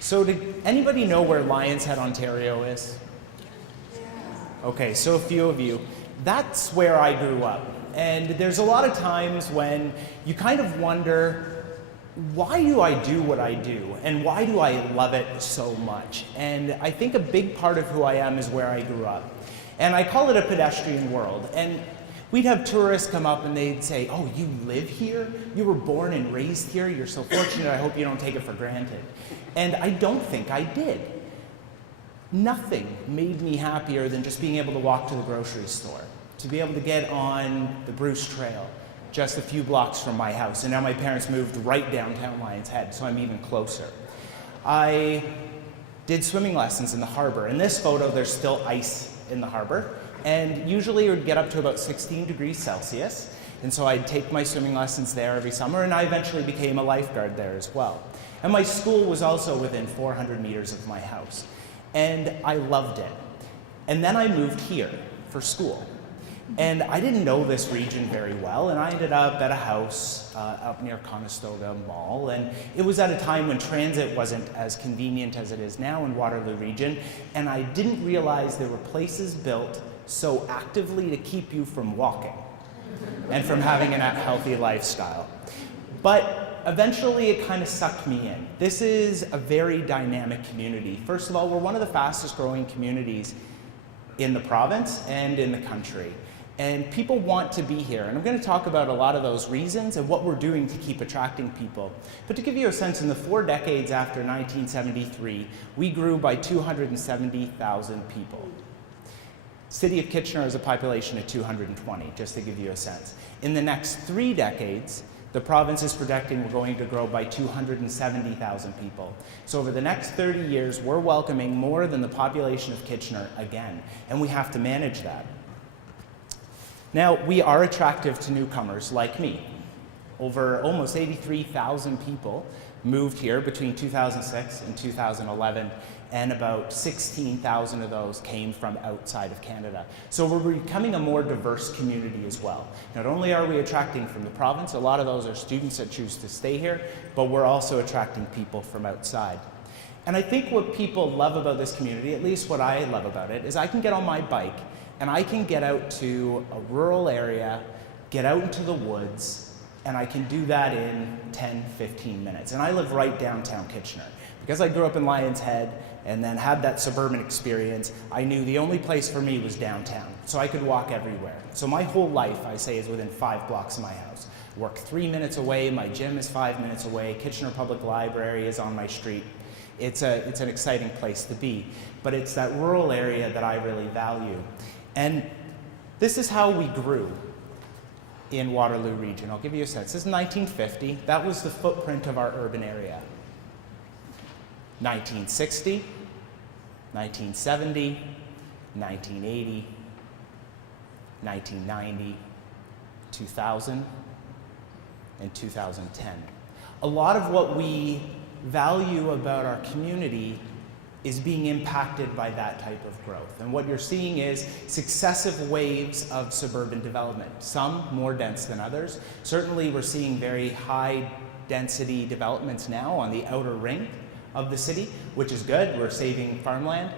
So did anybody know where Lions Head, Ontario is? Okay, so a few of you. That's where I grew up. And there's a lot of times when you kind of wonder, why do I do what I do? And why do I love it so much? And I think a big part of who I am is where I grew up. And I call it a pedestrian world. And we'd have tourists come up and they'd say, oh, you live here? You were born and raised here? You're so fortunate. I hope you don't take it for granted. And I don't think I did. Nothing made me happier than just being able to walk to the grocery store, to be able to get on the Bruce Trail, just a few blocks from my house. And now my parents moved right downtown Lions Head, so I'm even closer. I did swimming lessons in the harbor. In this photo, there's still ice in the harbor. And usually it would get up to about 16 degrees Celsius. And so I'd take my swimming lessons there every summer, and I eventually became a lifeguard there as well. And my school was also within 400 meters of my house. And I loved it. And then I moved here for school. And I didn't know this region very well, and I ended up at a house up near Conestoga Mall, and it was at a time when transit wasn't as convenient as it is now in Waterloo region, and I didn't realize there were places built so actively to keep you from walking and from having a healthy lifestyle. But eventually it kind of sucked me in. This is a very dynamic community. First of all, we're one of the fastest growing communities in the province and in the country. And people want to be here. And I'm going to talk about a lot of those reasons and what we're doing to keep attracting people. But to give you a sense, in the 4 decades after 1973, we grew by 270,000 people. City of Kitchener has a population of 220, just to give you a sense. In the next 3 decades, the province is projecting we're going to grow by 270,000 people. So over the next 30 years, we're welcoming more than the population of Kitchener again, and we have to manage that. Now, we are attractive to newcomers like me. Over almost 83,000 people moved here between 2006 and 2011, and about 16,000 of those came from outside of Canada. So we're becoming a more diverse community as well. Not only are we attracting from the province, a lot of those are students that choose to stay here, but we're also attracting people from outside. And I think what people love about this community, at least what I love about it, is I can get on my bike and I can get out to a rural area, get out into the woods, and I can do that in 10, 15 minutes. And I live right downtown Kitchener. Because I grew up in Lions Head and then had that suburban experience, I knew the only place for me was downtown. So I could walk everywhere. So my whole life, I say, is within 5 blocks of my house. Work 3 minutes away, my gym is 5 minutes away, Kitchener Public Library is on my street. It's an exciting place to be. But it's that rural area that I really value. And this is how we grew in Waterloo region. I'll give you a sense. This is 1950. That was the footprint of our urban area. 1960, 1970, 1980, 1990, 2000, and 2010. A lot of what we value about our community is being impacted by that type of growth. And what you're seeing is successive waves of suburban development, some more dense than others. Certainly we're seeing very high density developments now on the outer ring of the city, which is good. We're saving farmland.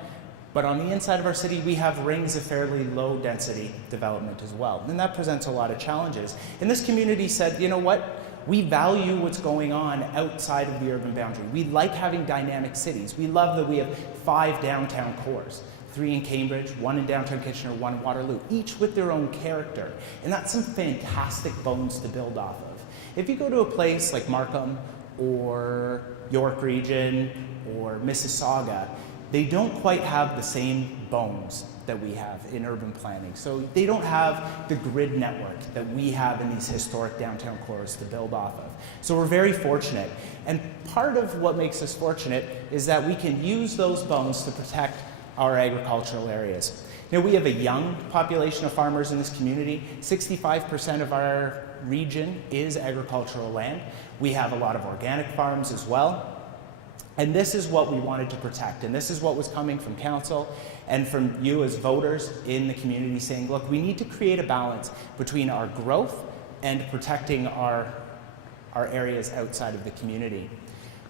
But on the inside of our city, we have rings of fairly low density development as well. And that presents a lot of challenges. And this community said, you know what? We value what's going on outside of the urban boundary. We like having dynamic cities. We love that we have 5 downtown cores, 3 in Cambridge, 1 in downtown Kitchener, 1 in Waterloo, each with their own character. And that's some fantastic bones to build off of. If you go to a place like Markham or York Region or Mississauga, they don't quite have the same bones that we have in urban planning. So they don't have the grid network that we have in these historic downtown cores to build off of. So we're very fortunate. And part of what makes us fortunate is that we can use those bones to protect our agricultural areas. You know, we have a young population of farmers in this community. 65% of our region is agricultural land. We have a lot of organic farms as well. And this is what we wanted to protect. And this is what was coming from council and from you as voters in the community saying, look, we need to create a balance between our growth and protecting our areas outside of the community.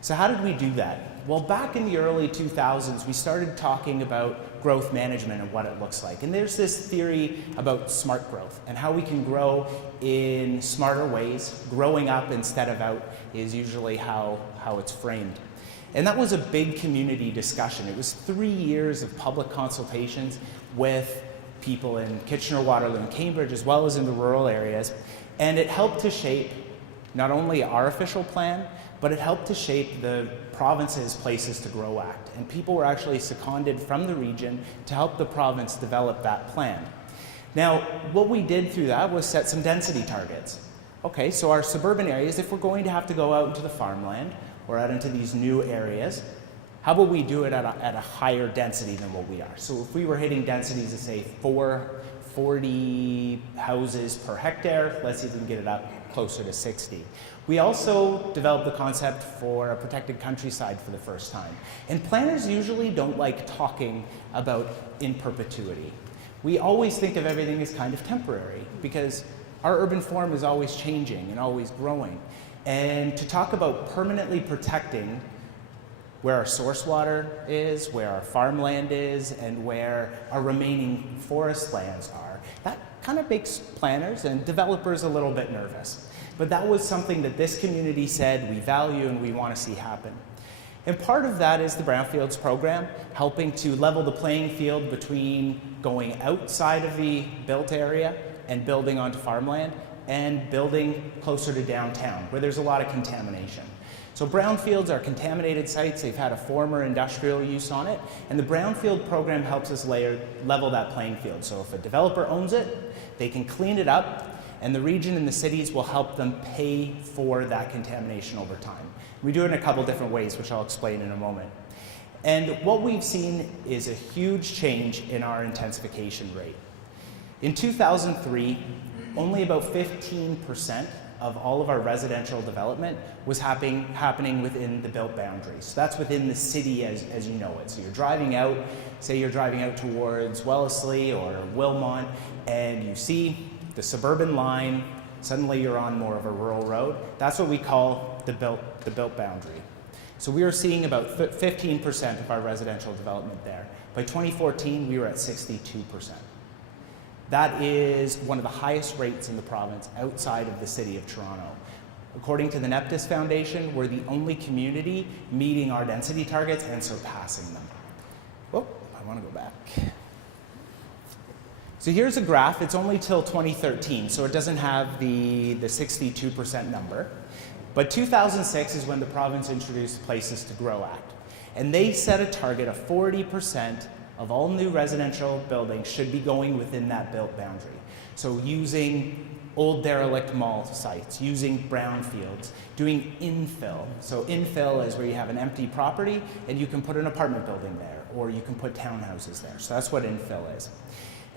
So how did we do that? Well, back in the early 2000s, we started talking about growth management and what it looks like. And there's this theory about smart growth and how we can grow in smarter ways. Growing up instead of out is usually how it's framed. And that was a big community discussion. It was 3 years of public consultations with people in Kitchener, Waterloo, and Cambridge, as well as in the rural areas. And it helped to shape not only our official plan, but it helped to shape the province's Places to Grow Act. And people were actually seconded from the region to help the province develop that plan. Now, what we did through that was set some density targets. Okay, so our suburban areas, if we're going to have to go out into the farmland or out into these new areas, how about we do it at a higher density than what we are? So if we were hitting densities of, say, 40 houses per hectare, let's see if we can get it up closer to 60. We also developed the concept for a protected countryside for the first time. And planners usually don't like talking about in perpetuity. We always think of everything as kind of temporary because our urban form is always changing and always growing. And to talk about permanently protecting where our source water is, where our farmland is, and where our remaining forest lands are, that kind of makes planners and developers a little bit nervous. But that was something that this community said we value and we want to see happen. And part of that is the Brownfields program, helping to level the playing field between going outside of the built area and building onto farmland and building closer to downtown, where there's a lot of contamination. So brownfields are contaminated sites. They've had a former industrial use on it, and the brownfield program helps us level that playing field. So if a developer owns it, they can clean it up, and the region and the cities will help them pay for that contamination over time. We do it in a couple different ways, which I'll explain in a moment. And what we've seen is a huge change in our intensification rate. In 2003, only about 15% of all of our residential development was happening within the built boundaries. So that's within the city as you know it. So you're driving out, say you're driving out towards Wellesley or Wilmot, and you see the suburban line, suddenly you're on more of a rural road. That's what we call the built boundary. So we were seeing about 15% of our residential development there. By 2014, we were at 62%. That is one of the highest rates in the province outside of the city of Toronto. According to the Neptis Foundation, we're the only community meeting our density targets and surpassing them. Oh, I want to go back. So here's a graph. It's only till 2013, so it doesn't have the 62% number. But 2006 is when the province introduced the Places to Grow Act. And they set a target of 40% of all new residential buildings should be going within that built boundary. So using old derelict mall sites, using brownfields, doing infill. So infill is where you have an empty property and you can put an apartment building there, or you can put townhouses there. So that's what infill is.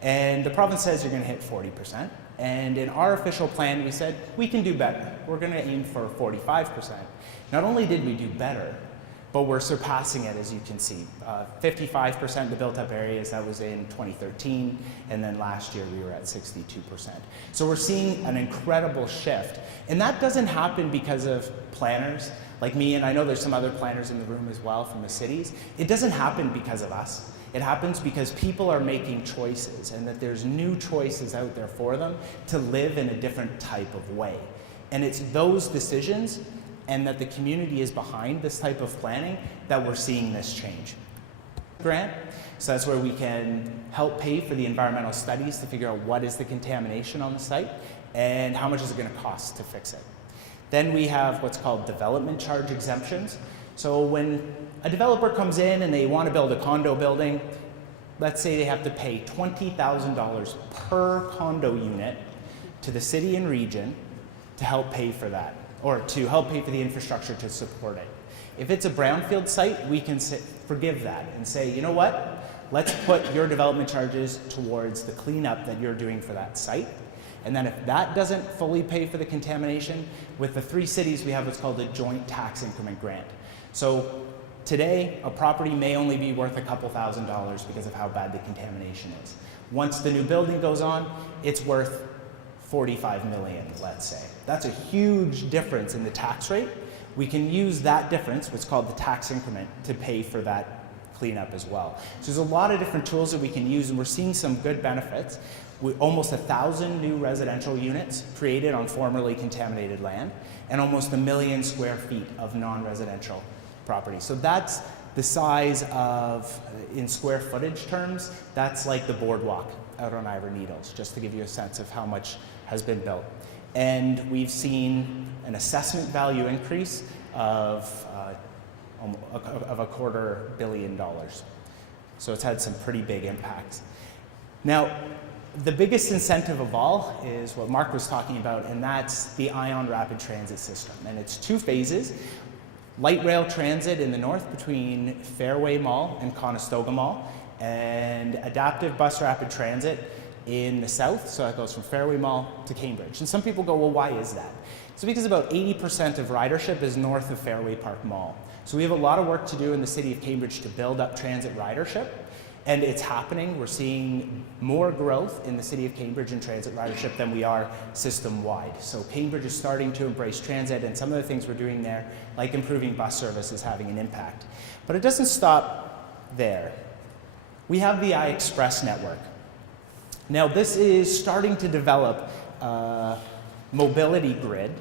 And the province says you're going to hit 40%. And in our official plan, we said we can do better. We're going to aim for 45%. Not only did we do better, but we're surpassing it, as you can see. 55% of the built-up areas, that was in 2013, and then last year we were at 62%. So we're seeing an incredible shift, and that doesn't happen because of planners like me, and I know there's some other planners in the room as well from the cities. It doesn't happen because of us. It happens because people are making choices, and that there's new choices out there for them to live in a different type of way. And it's those decisions and that the community is behind this type of planning that we're seeing this change. Grant, so that's where we can help pay for the environmental studies to figure out what is the contamination on the site and how much is it going to cost to fix it. Then we have what's called development charge exemptions. So when a developer comes in and they want to build a condo building, let's say they have to pay $20,000 per condo unit to the city and region to help pay for that, or to help pay for the infrastructure to support it. If it's a brownfield site, we can forgive that and say, you know what? Let's put your development charges towards the cleanup that you're doing for that site. And then if that doesn't fully pay for the contamination, with the 3 cities, we have what's called a joint tax increment grant. So today, a property may only be worth a couple $1,000s because of how bad the contamination is. Once the new building goes on, it's worth 45 million, let's say. That's a huge difference in the tax rate, we can use that difference, what's called the tax increment, to pay for that cleanup as well. So there's a lot of different tools that we can use, and we're seeing some good benefits. Almost 1,000 new residential units created on formerly contaminated land, and almost 1 million square feet of non-residential property. So that's the size of, in square footage terms, that's like the boardwalk out on Ivor Needles, just to give you a sense of how much has been built. And we've seen an assessment value increase of $250 million. So it's had some pretty big impacts. Now, the biggest incentive of all is what Mark was talking about, and that's the ION rapid transit system. And it's 2 phases. Light rail transit in the north between Fairway Mall and Conestoga Mall, and adaptive bus rapid transit in the south, so that goes from Fairway Mall to Cambridge. And some people go, well, why is that? It's because about 80% of ridership is north of Fairway Park Mall. So we have a lot of work to do in the city of Cambridge to build up transit ridership, and it's happening. We're seeing more growth in the city of Cambridge in transit ridership than we are system-wide. So Cambridge is starting to embrace transit, and some of the things we're doing there, like improving bus service, is having an impact. But it doesn't stop there. We have the iExpress network. Now, this is starting to develop a mobility grid,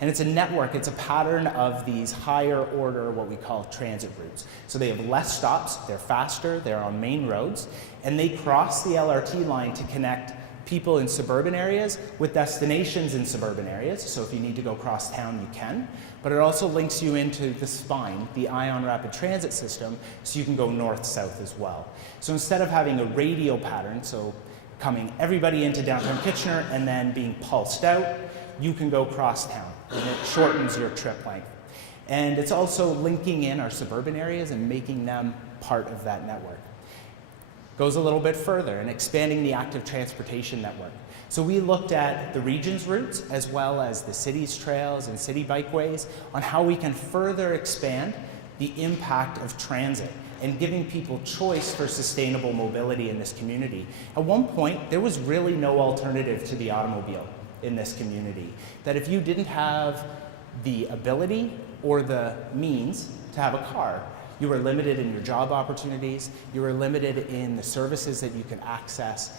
and it's a network, it's a pattern of these higher order, what we call transit routes. So they have less stops, they're faster, they're on main roads, and they cross the LRT line to connect people in suburban areas with destinations in suburban areas. So if you need to go cross town, you can. But it also links you into the spine, the ION rapid transit system, so you can go north-south as well. So instead of having a radial pattern, so coming everybody into downtown Kitchener and then being pulsed out, you can go cross town, and it shortens your trip length. And it's also linking in our suburban areas and making them part of that network. Goes a little bit further and expanding the active transportation network. So we looked at the region's routes as well as the city's trails and city bikeways on how we can further expand the impact of transit and giving people choice for sustainable mobility in this community. At one point, there was really no alternative to the automobile in this community. That if you didn't have the ability or the means to have a car, you were limited in your job opportunities, you were limited in the services that you can access.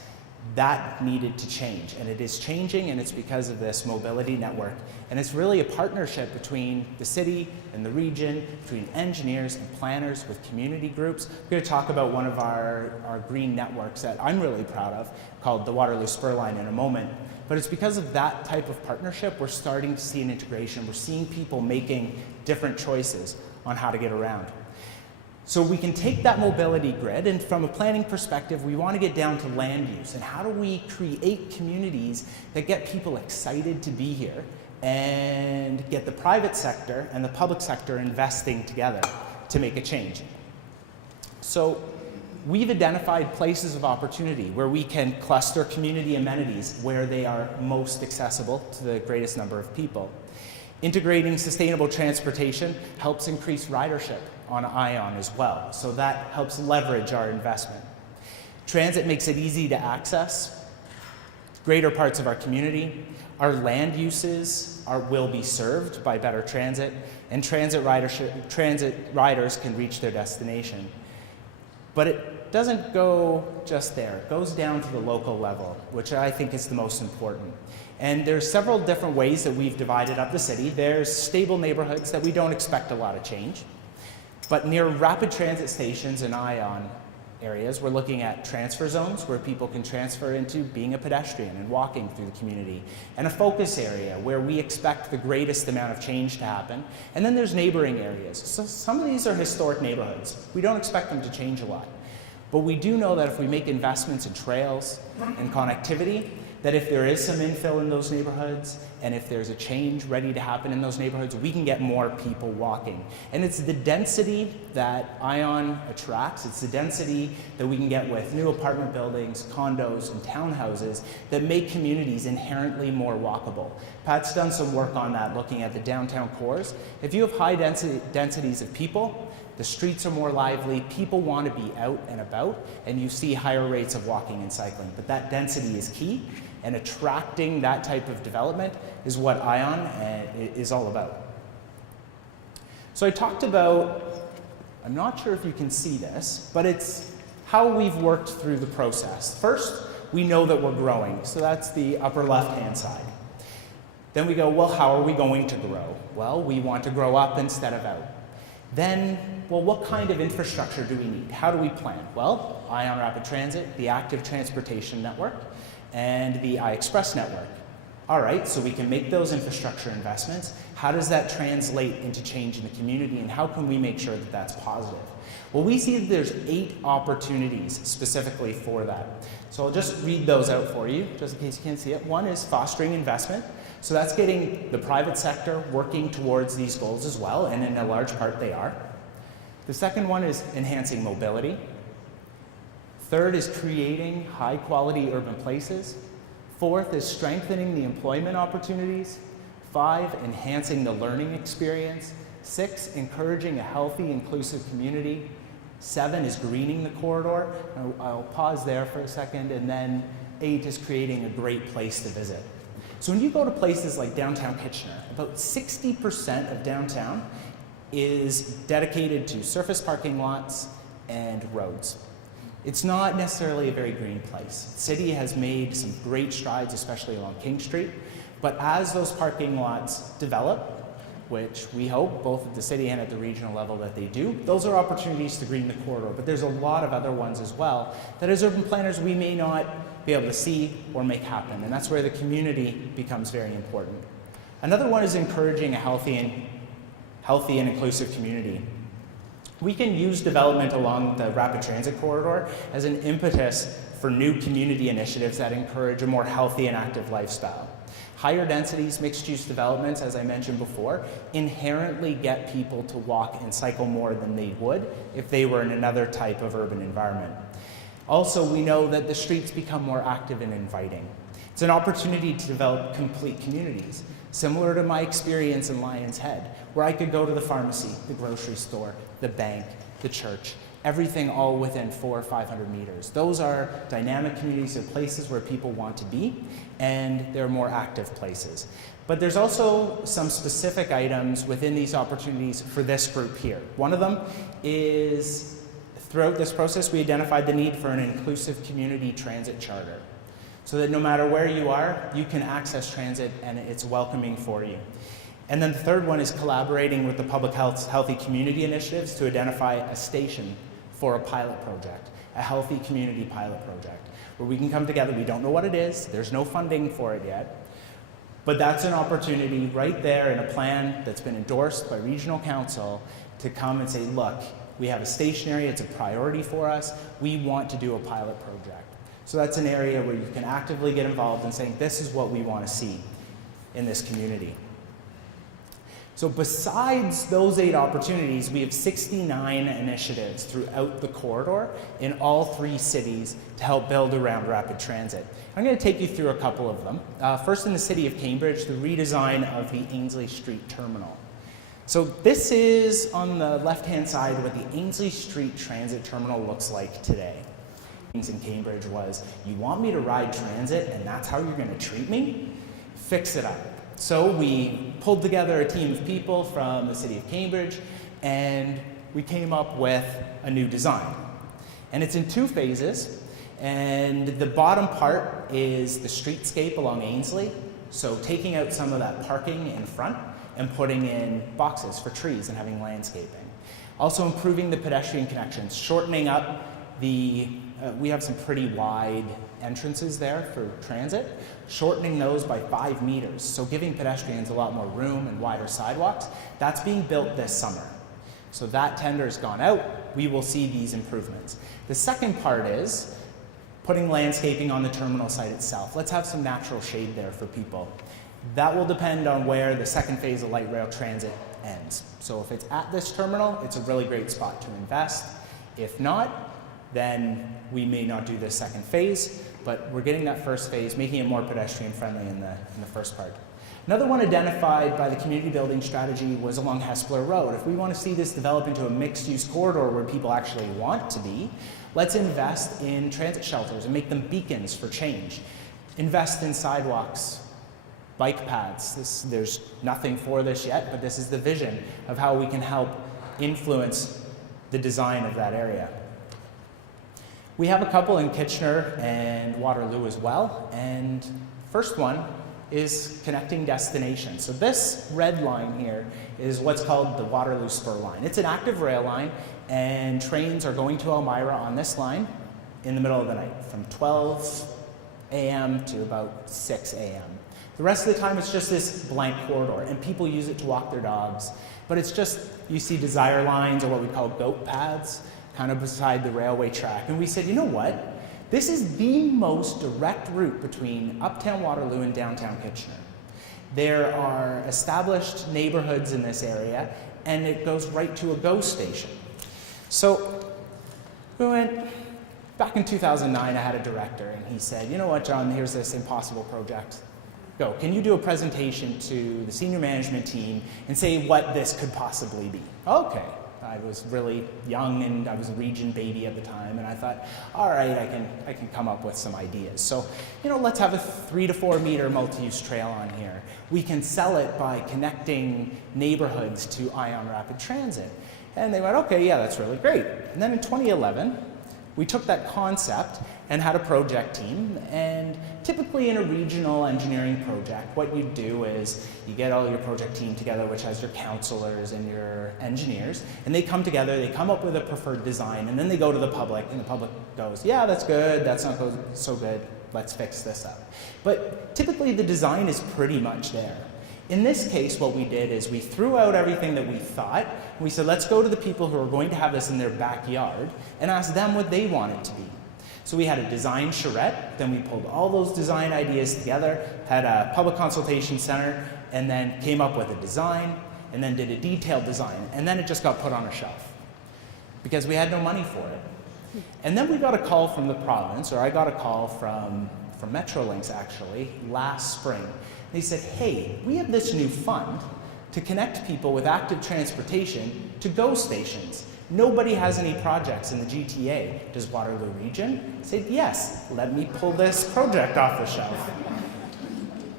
That needed to change, and it is changing, and it's because of this mobility network. And it's really a partnership between the city and the region, between engineers and planners with community groups. We're going to talk about one of our green networks that I'm really proud of, called the Waterloo Spur Line, in a moment. But it's because of that type of partnership we're starting to see an integration. We're seeing people making different choices on how to get around. So we can take that mobility grid, and from a planning perspective, we want to get down to land use. And how do we create communities that get people excited to be here and get the private sector and the public sector investing together to make a change? So we've identified places of opportunity where we can cluster community amenities where they are most accessible to the greatest number of people. Integrating sustainable transportation helps increase ridership on ION as well, so that helps leverage our investment. Transit makes it easy to access greater parts of our community. Our land uses will be served by better transit, and transit riders can reach their destination. But it doesn't go just there. It goes down to the local level, which I think is the most important. And there's several different ways that we've divided up the city. There's stable neighborhoods that we don't expect a lot of change. But near rapid transit stations and ION areas, we're looking at transfer zones where people can transfer into being a pedestrian and walking through the community, and a focus area where we expect the greatest amount of change to happen. And then there's neighboring areas. So some of these are historic neighborhoods. We don't expect them to change a lot. But we do know that if we make investments in trails and connectivity, that if there is some infill in those neighborhoods, and if there's a change ready to happen in those neighborhoods, we can get more people walking. And it's the density that ION attracts, it's the density that we can get with new apartment buildings, condos, and townhouses that make communities inherently more walkable. Pat's done some work on that, looking at the downtown cores. If you have high densities of people, the streets are more lively, people want to be out and about, and you see higher rates of walking and cycling. But that density is key, and attracting that type of development is what ION is all about. So I talked about, I'm not sure if you can see this, but it's how we've worked through the process. First, we know that we're growing, so that's the upper left-hand side. Then we go, well, how are we going to grow? Well, we want to grow up instead of out. Then, well, what kind of infrastructure do we need? How do we plan? Well, Ion Rapid Transit, the Active Transportation Network, and the iExpress network. All right, so we can make those infrastructure investments. How does that translate into change in the community, and how can we make sure that that's positive? Well, we see that there's 8 opportunities specifically for that. So I'll just read those out for you, just in case you can't see it. One is fostering investment. So that's getting the private sector working towards these goals as well, and in a large part they are. The second one is enhancing mobility. Third is creating high-quality urban places. Fourth is strengthening the employment opportunities. 5, enhancing the learning experience. 6, encouraging a healthy, inclusive community. 7 is greening the corridor. I'll pause there for a second. And then 8 is creating a great place to visit. So when you go to places like downtown Kitchener, about 60% of downtown is dedicated to surface parking lots and roads. It's not necessarily a very green place. The city has made some great strides, especially along King Street, but as those parking lots develop, which we hope both at the city and at the regional level that they do, those are opportunities to green the corridor, but there's a lot of other ones as well that as urban planners we may not be able to see or make happen, and that's where the community becomes very important. Another one is encouraging a healthy and inclusive community. We can use development along the rapid transit corridor as an impetus for new community initiatives that encourage a more healthy and active lifestyle. Higher densities, mixed-use developments, as I mentioned before, inherently get people to walk and cycle more than they would if they were in another type of urban environment. Also, we know that the streets become more active and inviting. It's an opportunity to develop complete communities, similar to my experience in Lion's Head, where I could go to the pharmacy, the grocery store, the bank, the church, everything all within 400 or 500 meters. Those are dynamic communities and places where people want to be, and they're more active places. But there's also some specific items within these opportunities for this group here. One of them is, throughout this process, we identified the need for an inclusive community transit charter, so that no matter where you are, you can access transit and it's welcoming for you. And then the third one is collaborating with the public healthy community initiatives to identify a station for a pilot project, a healthy community pilot project, where we can come together. We don't know what it is, there's no funding for it yet, but that's an opportunity right there in a plan that's been endorsed by regional council to come and say, look, we have a station area, it's a priority for us, we want to do a pilot project. So that's an area where you can actively get involved in saying, this is what we want to see in this community. So besides those 8 opportunities, we have 69 initiatives throughout the corridor in all 3 cities to help build around rapid transit. I'm going to take you through a couple of them. First, in the city of Cambridge, the redesign of the Ainslie Street Terminal. So this is on the left-hand side what the Ainslie Street Transit Terminal looks like today. In Cambridge was, you want me to ride transit and that's how you're going to treat me? Fix it up. So we pulled together a team of people from the city of Cambridge and we came up with a new design. And it's in 2 phases, and the bottom part is the streetscape along Ainslie, so taking out some of that parking in front and putting in boxes for trees and having landscaping. Also improving the pedestrian connections, shortening up the we have some pretty wide entrances there for transit, shortening those by 5 meters, so giving pedestrians a lot more room and wider sidewalks. That's being built this summer. So that tender's gone out, we will see these improvements. The second part is putting landscaping on the terminal site itself. Let's have some natural shade there for people. That will depend on where the second phase of light rail transit ends. So if it's at this terminal, it's a really great spot to invest. If not, then we may not do this second phase, but we're getting that first phase, making it more pedestrian friendly in the first part. Another one identified by the community building strategy was along Hespeler Road. If we want to see this develop into a mixed use corridor where people actually want to be, let's invest in transit shelters and make them beacons for change. Invest in sidewalks Bike paths. There's nothing for this yet, but this is the vision of how we can help influence the design of that area. We have a couple in Kitchener and Waterloo as well, and first one is connecting destinations. So this red line here is what's called the Waterloo Spur line. It's an active rail line, and trains are going to Elmira on this line in the middle of the night from 12 a.m. to about 6 a.m. The rest of the time it's just this blank corridor, and people use it to walk their dogs. But it's just, you see desire lines, or what we call goat paths, kind of beside the railway track. And we said, you know what? This is the most direct route between uptown Waterloo and downtown Kitchener. There are established neighborhoods in this area, and it goes right to a GO station. So we went, back in 2009, I had a director, and he said, you know what, John, here's this impossible project. Go, can you do a presentation to the senior management team and say what this could possibly be? Okay. I was really young, and I was a region baby at the time, and I thought, all right, I can come up with some ideas. So, you know, let's have a 3 to 4 meter multi-use trail on here. We can sell it by connecting neighborhoods to Ion Rapid Transit. And they went, okay, yeah, that's really great. And then in 2011, we took that concept and had a project team, and typically in a regional engineering project, what you do is you get all your project team together, which has your counselors and your engineers, and they come together, they come up with a preferred design, and then they go to the public, and the public goes, yeah, that's good, that's not so good, let's fix this up. But typically the design is pretty much there. In this case, what we did is we threw out everything that we thought, and we said, let's go to the people who are going to have this in their backyard and ask them what they want it to be. So we had a design charrette, then we pulled all those design ideas together, had a public consultation center, and then came up with a design, and then did a detailed design, and then it just got put on a shelf because we had no money for it. And then we got a call from the province, or I got a call from Metrolinx actually, last spring. They said, hey, we have this new fund to connect people with active transportation to GO stations. Nobody has any projects in the GTA. Does Waterloo Region? I said, yes, let me pull this project off the shelf.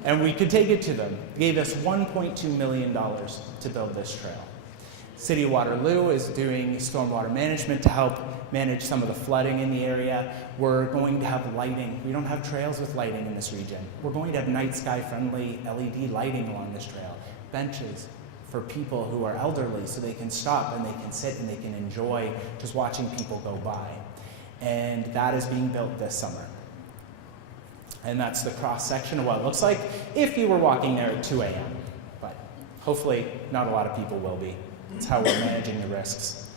And we could take it to them. They gave us $1.2 million to build this trail. City of Waterloo is doing stormwater management to help manage some of the flooding in the area. We're going to have lighting. We don't have trails with lighting in this region. We're going to have night sky friendly LED lighting along this trail. Benches for people who are elderly so they can stop and they can sit and they can enjoy just watching people go by. And that is being built this summer. And that's the cross section of what it looks like if you were walking there at 2 a.m. But hopefully not a lot of people will be. It's how we're managing the risks.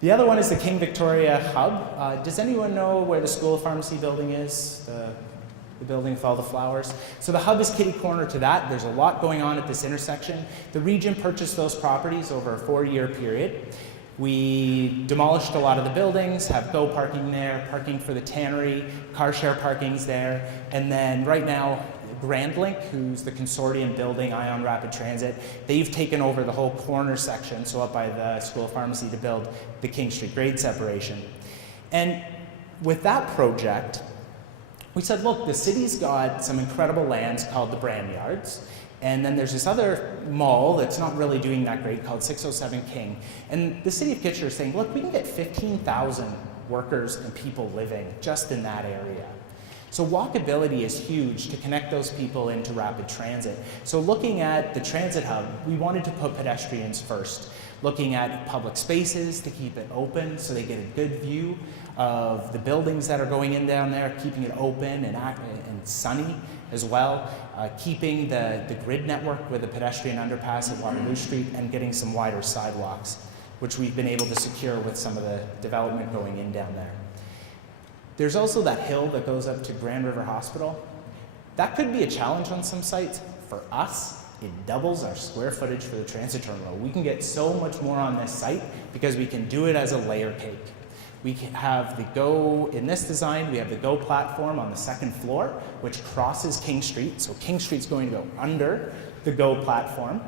The other one is the King Victoria Hub. Does anyone know where the School of Pharmacy building is? The building with all the flowers. So the hub is kitty corner to that. There's a lot going on at this intersection. The region purchased those properties over a 4-year period. We demolished a lot of the buildings, have GO parking there, parking for the tannery, car share parking's there, and then right now, GrandLink, who's the consortium building Ion Rapid Transit, they've taken over the whole corner section, so up by the School of Pharmacy, to build the King Street grade separation. And with that project, we said, look, the city's got some incredible lands called the Brand Yards, and then there's this other mall that's not really doing that great called 607 King. And the city of Kitchener is saying, look, we can get 15,000 workers and people living just in that area. So walkability is huge to connect those people into rapid transit. So looking at the transit hub, we wanted to put pedestrians first. Looking at public spaces to keep it open so they get a good view of the buildings that are going in down there, keeping it open and sunny as well. Keeping the grid network with a pedestrian underpass at Waterloo Street and getting some wider sidewalks, which we've been able to secure with some of the development going in down there. There's also that hill that goes up to Grand River Hospital. That could be a challenge on some sites. For us, it doubles our square footage for the transit terminal. We can get so much more on this site because we can do it as a layer cake. We can have the GO, in this design, we have the GO platform on the second floor, which crosses King Street. So King Street's going to go under the GO platform.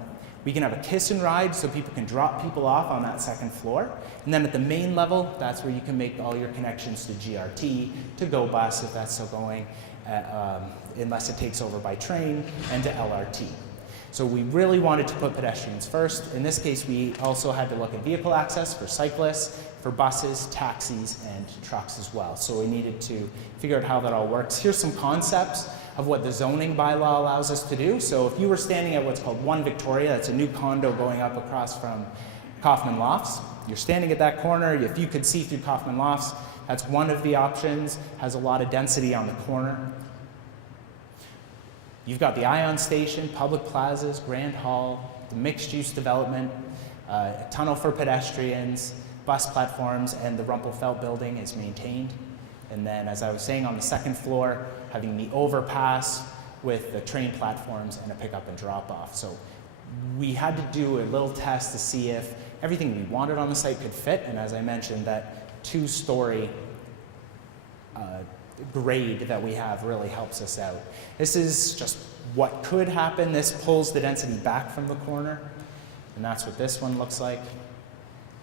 We can have a kiss and ride so people can drop people off on that second floor. And then at the main level, that's where you can make all your connections to GRT, to GO bus if that's still going, unless it takes over by train, and to LRT. So we really wanted to put pedestrians first. In this case, we also had to look at vehicle access for cyclists, for buses, taxis, and trucks as well. So we needed to figure out how that all works. Here's some concepts of what the zoning bylaw allows us to do. So if you were standing at what's called 1 Victoria, that's a new condo going up across from Kaufman Lofts. You're standing at that corner. If you could see through Kaufman Lofts, that's one of the options. Has a lot of density on the corner. You've got the Ion Station, public plazas, Grand Hall, the mixed-use development, a tunnel for pedestrians, bus platforms, and the Rumpelfeld building is maintained. And then, as I was saying, on the second floor, having the overpass with the train platforms and a pickup and drop-off. So we had to do a little test to see if everything we wanted on the site could fit, and as I mentioned, that 2-story grade that we have really helps us out. This is just what could happen. This pulls the density back from the corner, and that's what this one looks like.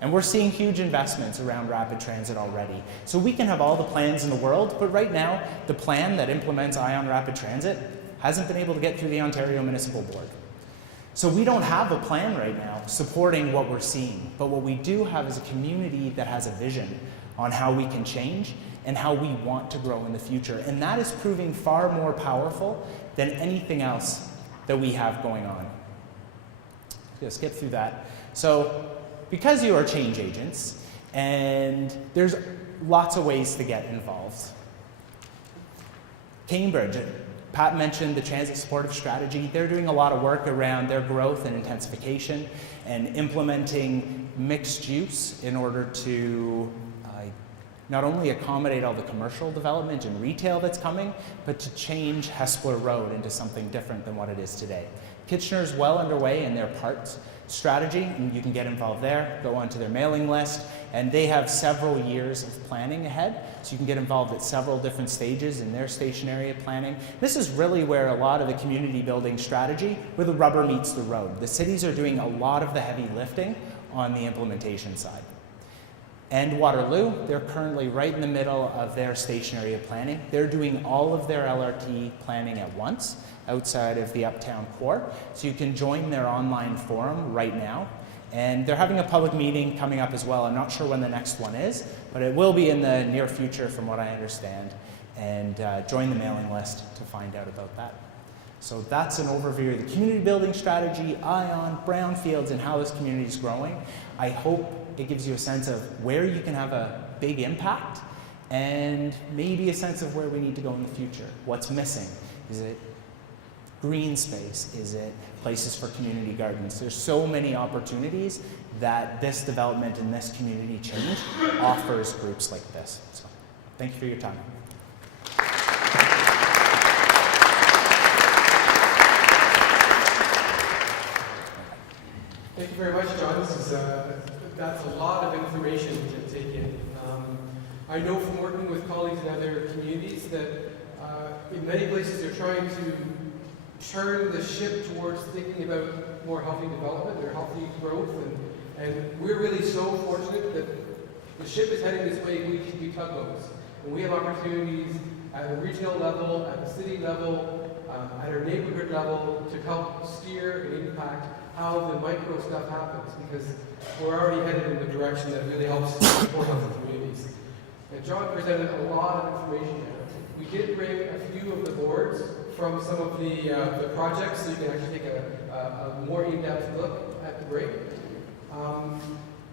And we're seeing huge investments around rapid transit already. So we can have all the plans in the world, but right now, the plan that implements Ion Rapid Transit hasn't been able to get through the Ontario Municipal Board. So we don't have a plan right now supporting what we're seeing, but what we do have is a community that has a vision on how we can change and how we want to grow in the future. And that is proving far more powerful than anything else that we have going on. Just skip through that. So because you are change agents, and there's lots of ways to get involved. Cambridge, Pat mentioned the transit supportive strategy. They're doing a lot of work around their growth and intensification and implementing mixed use in order to not only accommodate all the commercial development and retail that's coming, but to change Hespeler Road into something different than what it is today. Kitchener is well underway in their parts strategy, and you can get involved there, go onto their mailing list, and they have several years of planning ahead, so you can get involved at several different stages in their station area planning. This is really where a lot of the community building strategy, where the rubber meets the road. The cities are doing a lot of the heavy lifting on the implementation side. And Waterloo, they're currently right in the middle of their station area planning. They're doing all of their LRT planning at once, outside of the uptown core. So you can join their online forum right now. And they're having a public meeting coming up as well. I'm not sure when the next one is, but it will be in the near future from what I understand. And join the mailing list to find out about that. So that's an overview of the community building strategy, Ion, brownfields, and how this community is growing. I hope it gives you a sense of where you can have a big impact and maybe a sense of where we need to go in the future. What's missing? Is it green space? Is it places for community gardens? There's so many opportunities that this development and this community change offers groups like this. So thank you for your time. Thank you very much, John. That's a lot of information to take in. I know from working with colleagues in other communities that in many places they're trying to turn the ship towards thinking about more healthy development or healthy growth, and we're really so fortunate that the ship is heading this way. We tugboats, and we have opportunities at the regional level, at the city level, at our neighborhood level to help steer and impact how the micro stuff happens, because we're already headed in the direction that really helps support healthy communities. And John presented a lot of information there. We did bring a few of the boards from some of the projects, so you can actually take a more in-depth look at the break.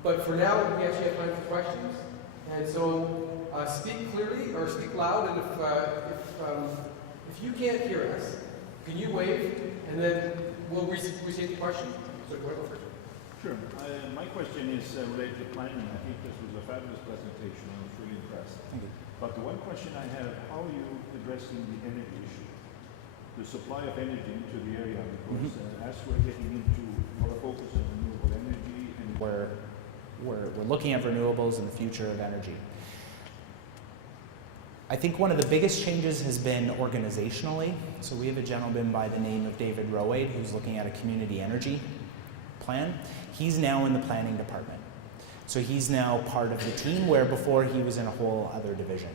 But for now, we actually have time for questions. And so speak clearly or speak loud, and if you can't hear us, can you wave, and then we'll restate the question? So go ahead. Sure. My question is related to planning. I think this was a fabulous presentation. I was really impressed. But the one question I have, how are you addressing the energy issue? The supply of energy into the area, because as we're getting into more focus on renewable energy, and we're looking at renewables and the future of energy. I think one of the biggest changes has been organizationally. So we have a gentleman by the name of David Roade who's looking at a community energy plan. He's now in the planning department. So he's now part of the team where before he was in a whole other division.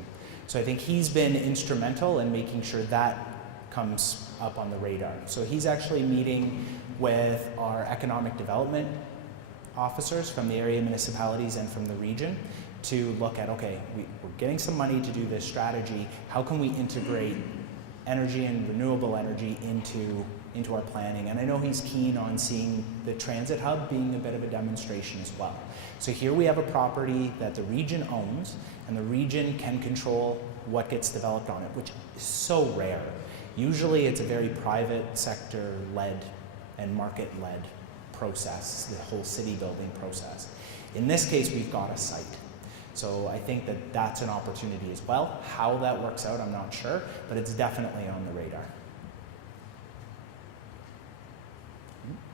So I think he's been instrumental in making sure that comes up on the radar. So he's actually meeting with our economic development officers from the area municipalities and from the region to look at, okay, we're getting some money to do this strategy. How can we integrate energy and renewable energy into our planning? And I know he's keen on seeing the transit hub being a bit of a demonstration as well. So here we have a property that the region owns, and the region can control what gets developed on it, which is so rare. Usually it's a very private sector-led and market-led process, the whole city building process. In this case, we've got a site. So I think that that's an opportunity as well. How that works out, I'm not sure, but it's definitely on the radar.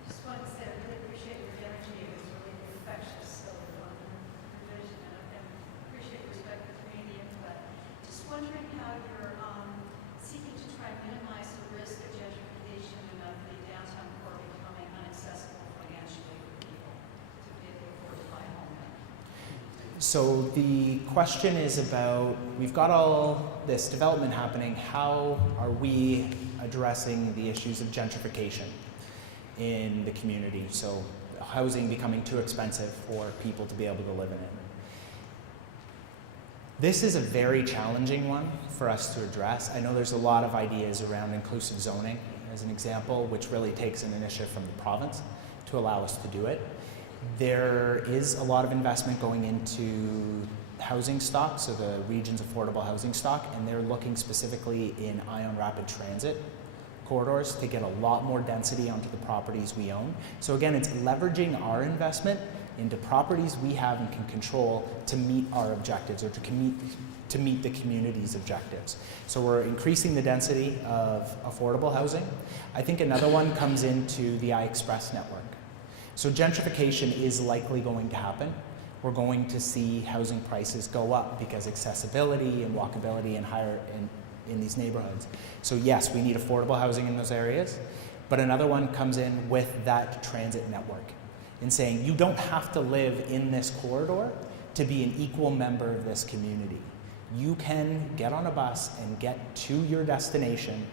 Just wanted to say I really appreciate your energy. It was really infectious. So your vision, and I appreciate your respect for community input. Just wondering how you're seeking to try and minimize the risk of gentrification and of the downtown core becoming inaccessible financially for people to be able to afford to buy a home. So the question is about, we've got all this development happening, how are we addressing the issues of gentrification in the community? So housing becoming too expensive for people to be able to live in it. This is a very challenging one for us to address. I know there's a lot of ideas around inclusive zoning as an example, which really takes an initiative from the province to allow us to do it. There is a lot of investment going into housing stock, so the region's affordable housing stock, and they're looking specifically in ion rapid transit corridors to get a lot more density onto the properties we own. So again, it's leveraging our investment into properties we have and can control to meet our objectives, or to meet the community's objectives. So we're increasing the density of affordable housing. I think another one comes into the I-Express network. So gentrification is likely going to happen. We're going to see housing prices go up because accessibility and walkability and higher in these neighborhoods. So yes, we need affordable housing in those areas, but another one comes in with that transit network and saying you don't have to live in this corridor to be an equal member of this community. You can get on a bus and get to your destination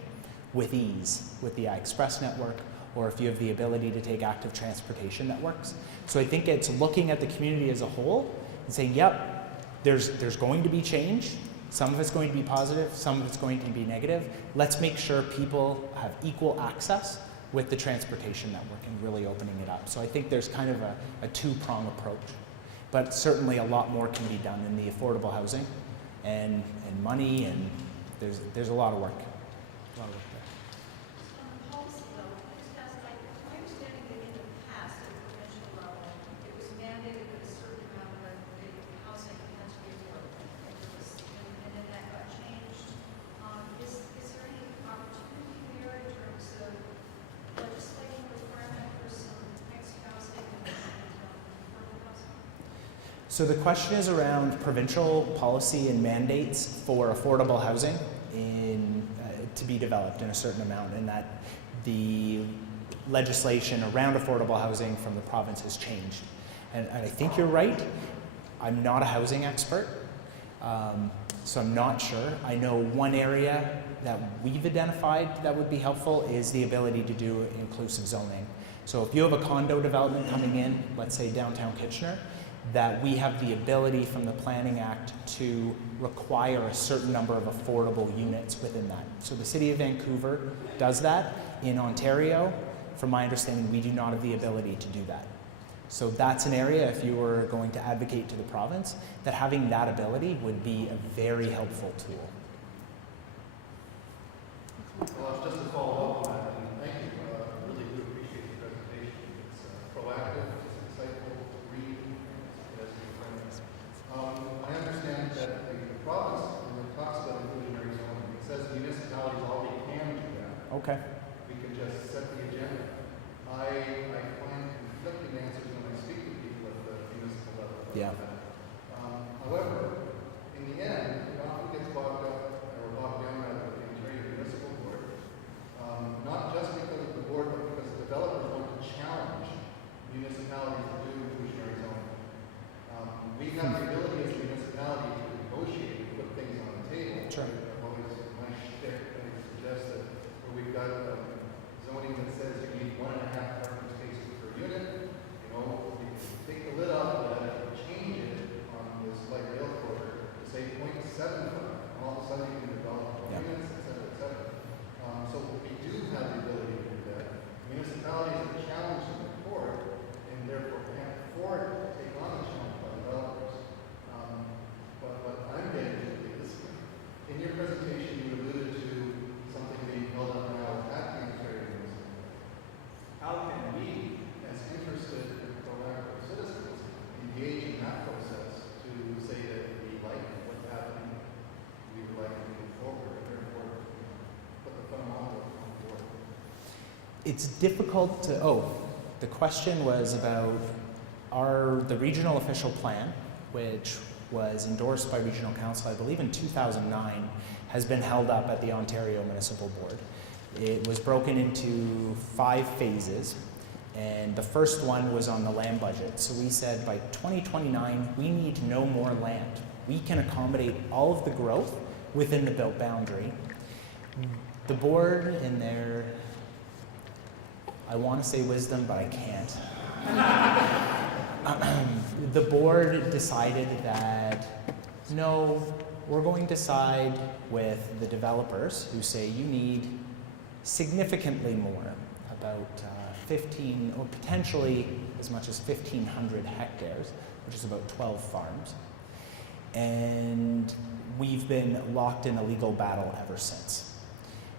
with ease with the I-Express network, or if you have the ability to take active transportation networks. So I think it's looking at the community as a whole and saying, yep, there's going to be change. Some of it's going to be positive, some of it's going to be negative. Let's make sure people have equal access with the transportation network and really opening it up. So I think there's kind of a two-prong approach. But certainly a lot more can be done in the affordable housing and money, and there's a lot of work. A lot of work there. Policy level, just ask, like, my understanding that in the past, at the provincial level, it was mandated that a certain amount of the housing had to be affordable. And then that got changed. Is there any opportunity there in terms of legislating requirement for some mixed housing and affordable housing? So the question is around provincial policy and mandates for affordable housing to be developed in a certain amount, and that the legislation around affordable housing from the province has changed. And I think you're right. I'm not a housing expert, so I'm not sure. I know one area that we've identified that would be helpful is the ability to do inclusive zoning. So if you have a condo development coming in, let's say downtown Kitchener, that we have the ability from the Planning Act to require a certain number of affordable units within that. So the City of Vancouver does that. In Ontario, from my understanding, we do not have the ability to do that. So that's an area, if you were going to advocate to the province, that having that ability would be a very helpful tool. Well, just to follow up on that, and thank you. I really do appreciate the presentation. It's proactive, it's insightful to read, as your friends. I understand that the province, when it talks about inclusionary zoning, it says municipalities already can do that. Okay. We can just set the agenda. I find conflicting answers when I speak to people at the municipal level. Yeah. However, in the end, it often gets bogged down with the Ontario Municipal Board, not just because of the board, but because developers want to challenge municipalities to do inclusionary zoning. We have the ability as a municipality to negotiate and put things on the table, it's difficult to, the question was about the regional official plan, which was endorsed by Regional Council, I believe in 2009, has been held up at the Ontario Municipal Board. It was broken into 5 phases, and the first one was on the land budget. So we said by 2029, we need no more land. We can accommodate all of the growth within the built boundary. The board, in their, I want to say wisdom, but I can't. The board decided that, no, we're going to side with the developers who say you need significantly more, about 15 or potentially as much as 1,500 hectares, which is about 12 farms. And we've been locked in a legal battle ever since.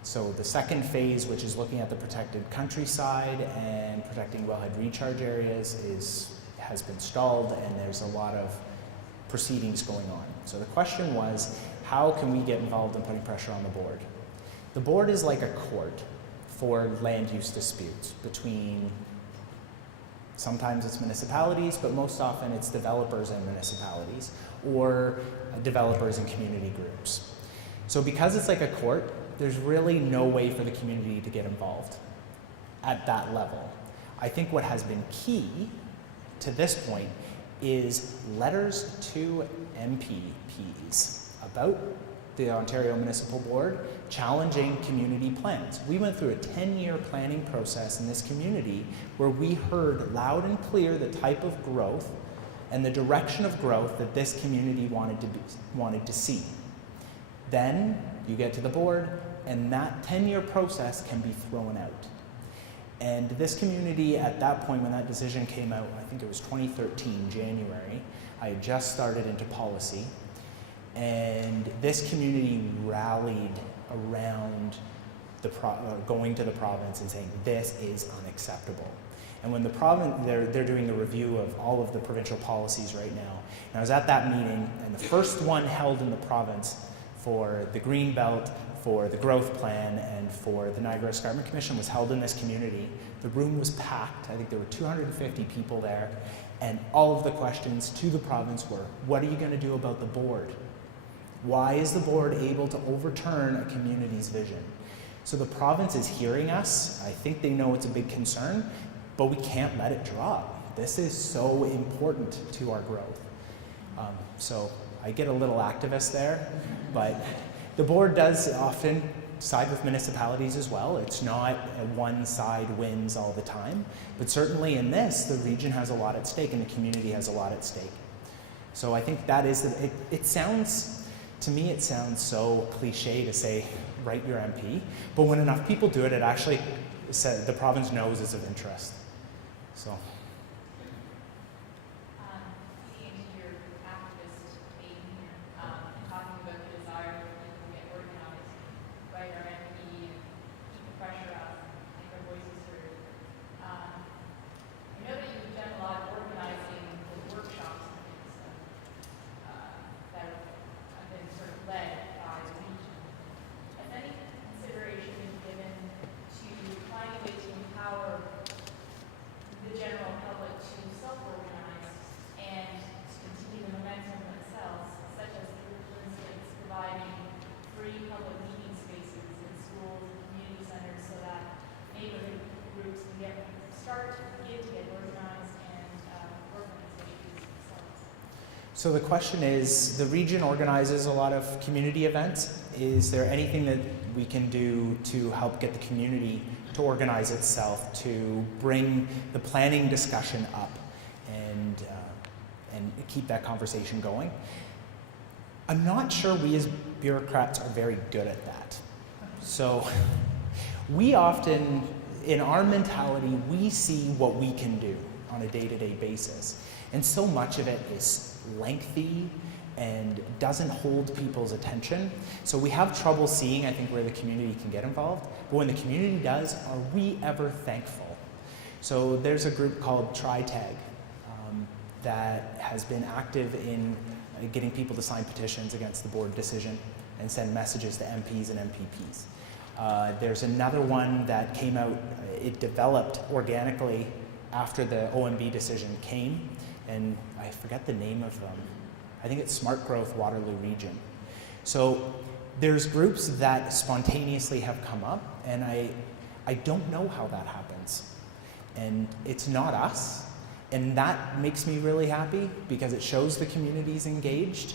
So the second phase, which is looking at the protected countryside and protecting wellhead recharge areas, has been stalled, and there's a lot of proceedings going on. So the question was, how can we get involved in putting pressure on the board? The board is like a court for land use disputes between, sometimes it's municipalities, but most often it's developers and municipalities, or developers and community groups. So because it's like a court, there's really no way for the community to get involved at that level. I think what has been key to this point is letters to MPPs about the Ontario Municipal Board challenging community plans. We went through a 10-year planning process in this community where we heard loud and clear the type of growth and the direction of growth that this community wanted to see. Then you get to the board, and that 10-year process can be thrown out. And this community, at that point when that decision came out, I think it was 2013, January, I had just started into policy, and this community rallied around going to the province and saying, this is unacceptable. And when the province, they're doing a review of all of the provincial policies right now. And I was at that meeting, and the first one held in the province for the Green Belt, for the growth plan, and for the Niagara Escarpment Commission was held in this community. The room was packed. I think there were 250 people there. And all of the questions to the province were, what are you going to do about the board? Why is the board able to overturn a community's vision? So the province is hearing us. I think they know it's a big concern, but we can't let it drop. This is so important to our growth. So I get a little activist there, but the board does often side with municipalities as well. It's not a one side wins all the time, but certainly in this, the region has a lot at stake and the community has a lot at stake. So I think that is, it sounds, to me it sounds so cliche to say, write your MP, but when enough people do it, it actually, the province knows it's of interest. So. So the question is, the region organizes a lot of community events. Is there anything that we can do to help get the community to organize itself, to bring the planning discussion up and keep that conversation going? I'm not sure we as bureaucrats are very good at that. So we often, in our mentality, we see what we can do on a day-to-day basis. And so much of it is lengthy and doesn't hold people's attention. So we have trouble seeing, I think, where the community can get involved. But when the community does, are we ever thankful? So there's a group called TriTag that has been active in getting people to sign petitions against the board decision and send messages to MPs and MPPs. There's another one that came out, it developed organically after the OMB decision came, and I forget the name of them. I think it's Smart Growth Waterloo Region. So there's groups that spontaneously have come up, and I don't know how that happens. And it's not us, and that makes me really happy because it shows the community's engaged,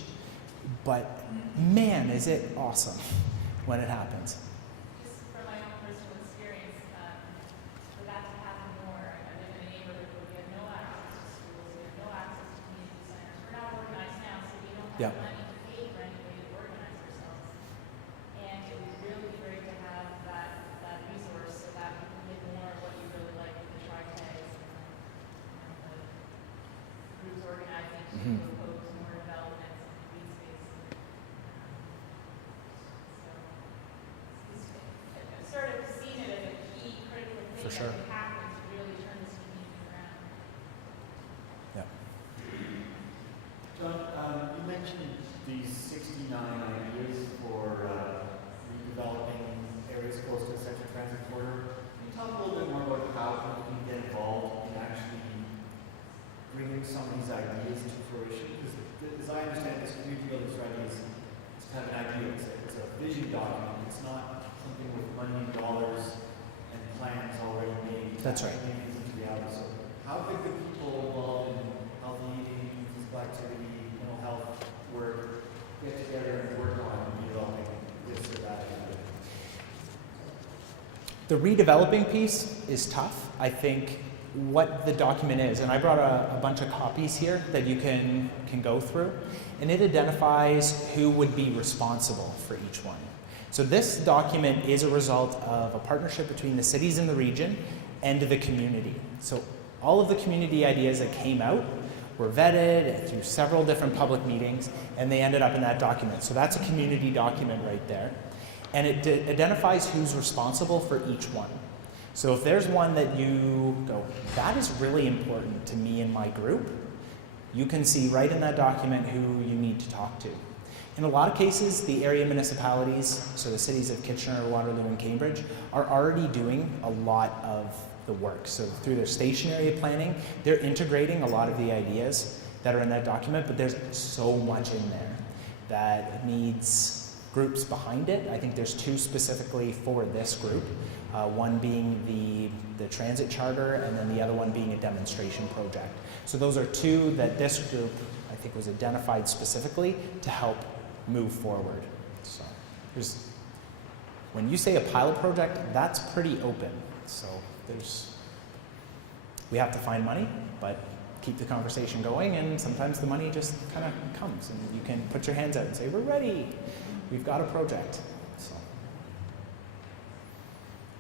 but man, is it awesome when it happens. Just from my own personal experience, for that to happen more, I live in a neighborhood where we have no access to schools, we have no access to community centers. We're not organized now, so we don't have Yeah. money to pay for any way to organize ourselves. And it was really great to have that resource so that we can get more of what you really like with the tri-tags and the groups organizing to Mhm. propose more developments and green space. I've sort of seen it as a key critical thing For sure. that would happen to really turn this community around. Yeah. John, you mentioned these 69 ideas for redeveloping areas close to the Central Transit Corridor. Can you talk a little bit more about how people can get involved in actually bringing some of these ideas to fruition? Because as I understand this community building strategy is kind of an idea. It's a vision document. It's not something with money and dollars and plans already made. That's right. Made into reality. So how could the people involved in healthy eating, physical activity, mental health work get together and work on redeveloping this or that area? The redeveloping piece is tough. I think what the document is, and I brought a bunch of copies here that you can go through, and it identifies who would be responsible for each one. So this document is a result of a partnership between the cities in the region and the community. So all of the community ideas that came out were vetted through several different public meetings, and they ended up in that document. So that's a community document right there. And it identifies who's responsible for each one. So if there's one that you go, that is really important to me and my group, you can see right in that document who you need to talk to. In a lot of cases, the area municipalities, so the cities of Kitchener, Waterloo, and Cambridge, are already doing a lot of the work. So through their station area planning, they're integrating a lot of the ideas that are in that document, but there's so much in there that needs groups behind it. I think there's two specifically for this group, one being the transit charter, and then the other one being a demonstration project. So those are two that this group, I think, was identified specifically to help move forward. So when you say a pilot project, that's pretty open. So we have to find money, but keep the conversation going, and sometimes the money just kind of comes, and you can put your hands out and say, we're ready. We've got a project. So.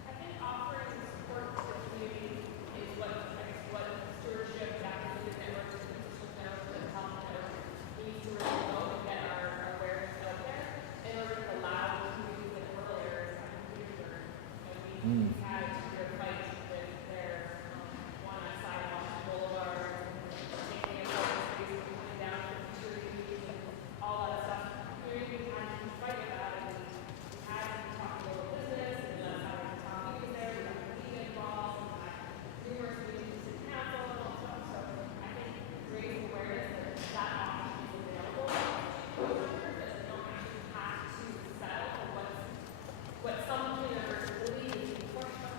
I think offering support to the community is what stewardship, activity network, institutional network, and health network needs to really go and get our awareness out there in order to allow the communities in rural areas and communities. We've had their fights with their one on sidewalks, boulevards, taking a public space, coming down to security, and all that stuff. Communities had to fight about it. We had to talk to local business, and then how to talk to there, we had to be involved, we had numerous meetings with city council and all stuff. So I think raising awareness that option is available to workers, that they don't actually have to settle for what some universe believe is important to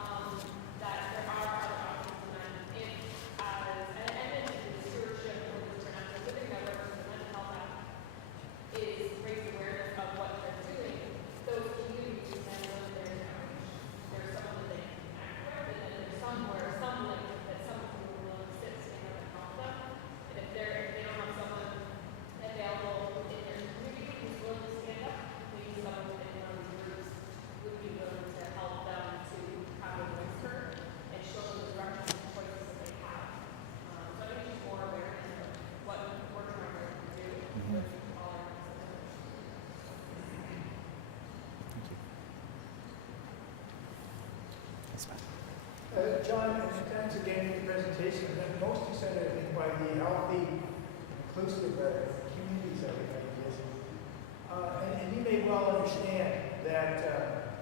all of them, that there are other options, and if and then the stewardship of the international living network, the mental health act, is raise awareness of what they're doing. Those communities then when there's outreach, there's someone that they can act with, and then there's somewhere, some link that someone who will willing to sit and stand up and help them. And if they don't have someone available in their community who's willing to stand up, maybe someone within one of these groups would be willing to help them to have a voice heard and show them the directions and choices that they have. So I think just more awareness of what we're trying to do with all our Thank you. That's fine. John, thanks again for the presentation. And most you said, I think, by the healthy, inclusive communities, I think, ideas. And you may well understand that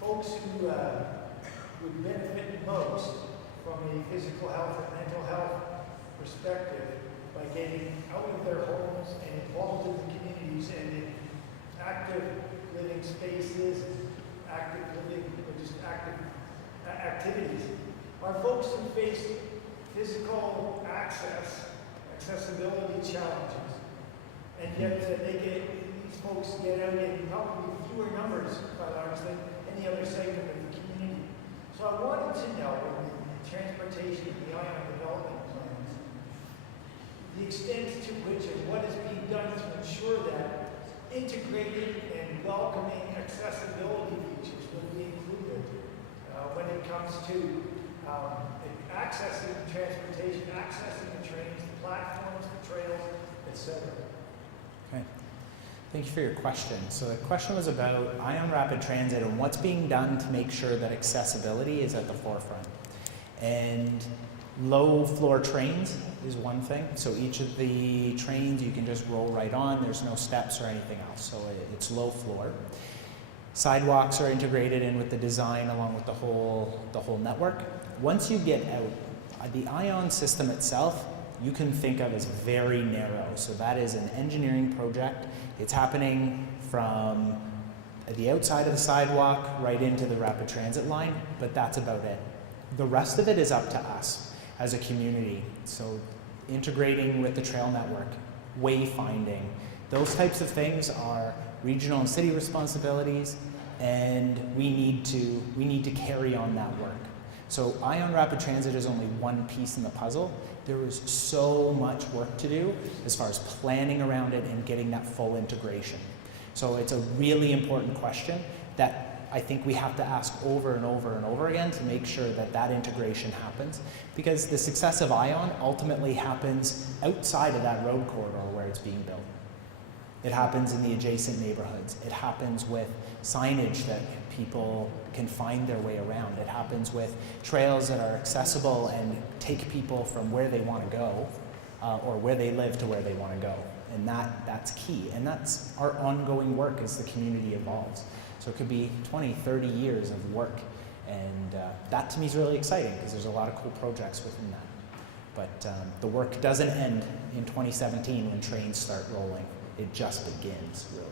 folks who would benefit most from a physical health and mental health perspective by getting out of their homes and involved in the communities and in active living spaces, active living, or just active activities, are folks who face physical accessibility challenges. And yet these folks get out in probably fewer numbers, quite honestly, than any other segment of the community. So I wanted to know, in the transportation and the ion development plans, the extent to which and what is being done to ensure that integrated and welcoming accessibility features will be included when it comes to accessing transportation, accessing the trains, the platforms, the trails, etc. Okay. Thank you for your question. So the question was about Ion Rapid Transit and what's being done to make sure that accessibility is at the forefront. And low floor trains is one thing. So each of the trains you can just roll right on. There's no steps or anything else. So it's low floor. Sidewalks are integrated in with the design along with the whole network. Once you get out, the Ion system itself you can think of as very narrow. So that is an engineering project. It's happening from the outside of the sidewalk right into the rapid transit line, but that's about it. The rest of it is up to us as a community. So integrating with the trail network, wayfinding, those types of things are regional and city responsibilities, and we need to carry on that work. So Ion Rapid Transit is only one piece in the puzzle. There is so much work to do as far as planning around it and getting that full integration. So it's a really important question that I think we have to ask over and over and over again to make sure that that integration happens, because the success of Ion ultimately happens outside of that road corridor where it's being built. It happens in the adjacent neighborhoods. It happens with signage that people can find their way around. It happens with trails that are accessible and take people from where they want to go or where they live to where they want to go. And that's key. And that's our ongoing work as the community evolves. So it could be 20, 30 years of work. And that to me is really exciting because there's a lot of cool projects within that. But the work doesn't end in 2017 when trains start rolling. It just begins, really.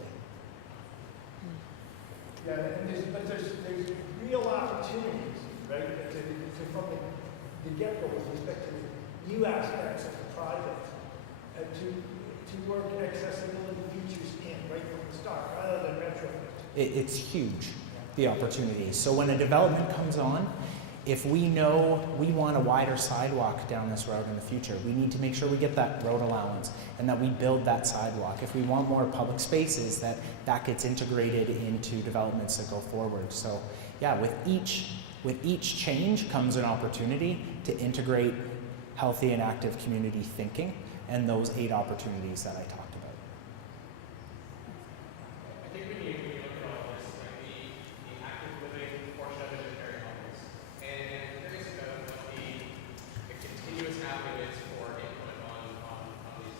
Yeah, and there's real opportunities, right? From the get-go with respect to new aspects of the project, to work accessibility features in right from the start, rather than retrofit. It's huge, the opportunities. So when a development comes on, if we know we want a wider sidewalk down this road in the future, we need to make sure we get that road allowance and that we build that sidewalk. If we want more public spaces, that gets integrated into developments that go forward. So yeah, with each change comes an opportunity to integrate healthy and active community thinking and those 8 opportunities that I talked about. I think when you look at all this, like the active living portion of it is very obvious. And I'm curious about what the continuous happiness for input on this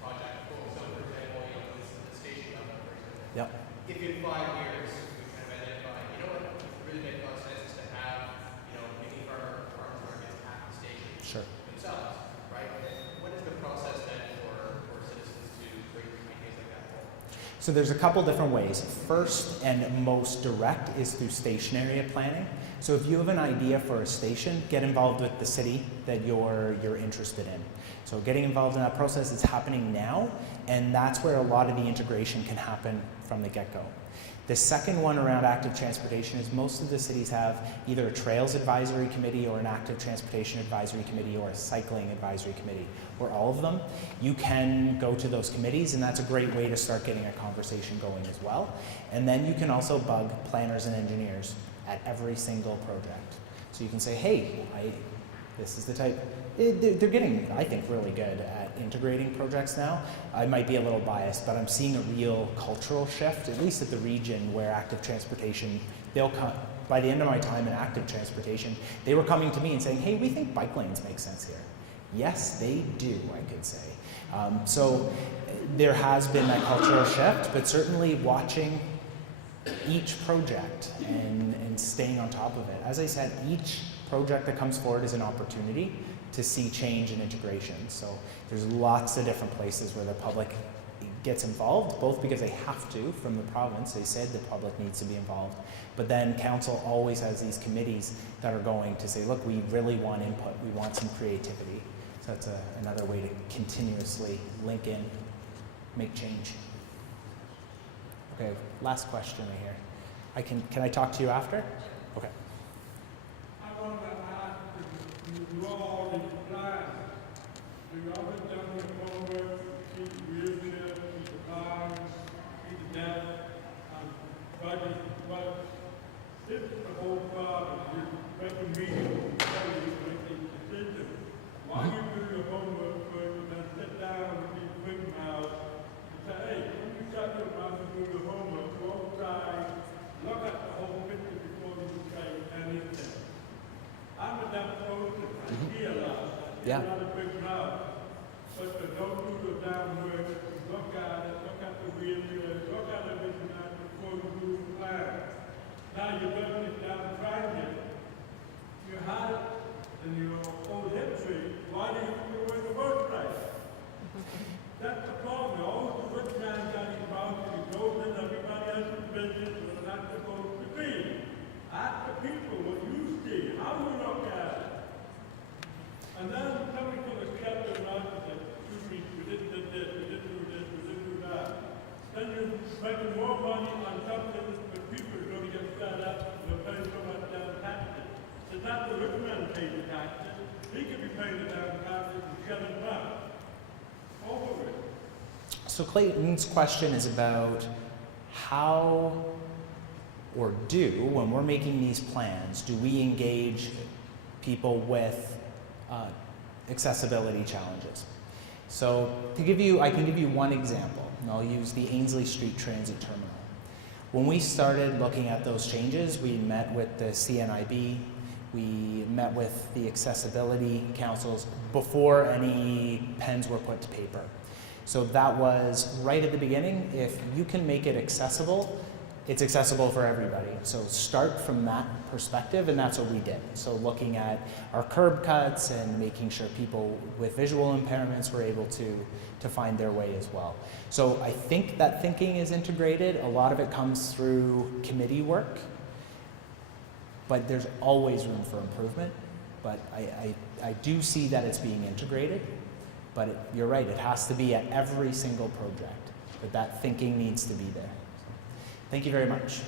project. So for example, the station level, for example. Yep. If in 5 years we kind of identify, you know what, it really makes a lot of sense to have, maybe farmers markets at the station Sure. themselves, right? What is the process then for citizens to bring ideas like that forward? So there's a couple different ways. First and most direct is through station area planning. So if you have an idea for a station, get involved with the city that you're interested in. So getting involved in that process is happening now, and that's where a lot of the integration can happen from the get-go. The second one around active transportation is most of the cities have either a trails advisory committee or an active transportation advisory committee or a cycling advisory committee, or all of them. You can go to those committees, and that's a great way to start getting a conversation going as well. And then you can also bug planners and engineers at every single project. So you can say, hey, this is the type. They're getting, I think, really good at integrating projects now. I might be a little biased, but I'm seeing a real cultural shift, at least at the region, where active transportation, they'll come, by the end of my time in active transportation, they were coming to me and saying, hey, we think bike lanes make sense here. Yes, they do, I could say. So there has been that cultural shift, but certainly watching each project and staying on top of it. As I said, each project that comes forward is an opportunity to see change and integration. So there's lots of different places where the public gets involved, both because they have to from the province. They said the public needs to be involved. But then council always has these committees that are going to say, look, we really want input. We want some creativity. So that's another way to continuously link in, make change. Okay, last question right here. Can I talk to you after? Okay. I want to ask you all these plans. Do you ever done your homework, see the wheelchair, see the cars, see the death, budget, but this is the whole problem. You make a meeting, tell you to make a decision. Why you do your homework first and then sit down with these big mouths and say, hey, when you shut your mouth and do your homework, go outside, look at the whole picture before you say anything. I'm a deaf person. I hear a lot. I hear a lot of big mouths. But don't do the damn work. Look at it. Look at the wheelchair. Look at everything before you do the plan. Now you're going it down private. You had it in your old history. Why do you do it in the first place? That's the problem. All the rich man got involved. He goes in everybody else's business and they're not supposed to be. Ask the people what you see, how you look at it. And then coming to the chapter and say, we didn't do this, we didn't do this, we didn't do that. Then you're spending more money on something that people are going to get fed up and they're paying so much down taxes. It's not the rich man paying the taxes. He could be paying the down taxes and shut it down. Over it. So Clayton's question is about how or when we're making these plans, do we engage people with accessibility challenges? So I can give you one example, and I'll use the Ainslie Street Transit Terminal. When we started looking at those changes, we met with the CNIB, we met with the accessibility councils before any pens were put to paper. So that was right at the beginning. If you can make it accessible, it's accessible for everybody. So start from that perspective, and that's what we did. So looking at our curb cuts and making sure people with visual impairments were able to find their way as well. So I think that thinking is integrated. A lot of it comes through committee work, but there's always room for improvement. But I do see that it's being integrated, but you're right, it has to be at every single project. But that thinking needs to be there. Thank you very much.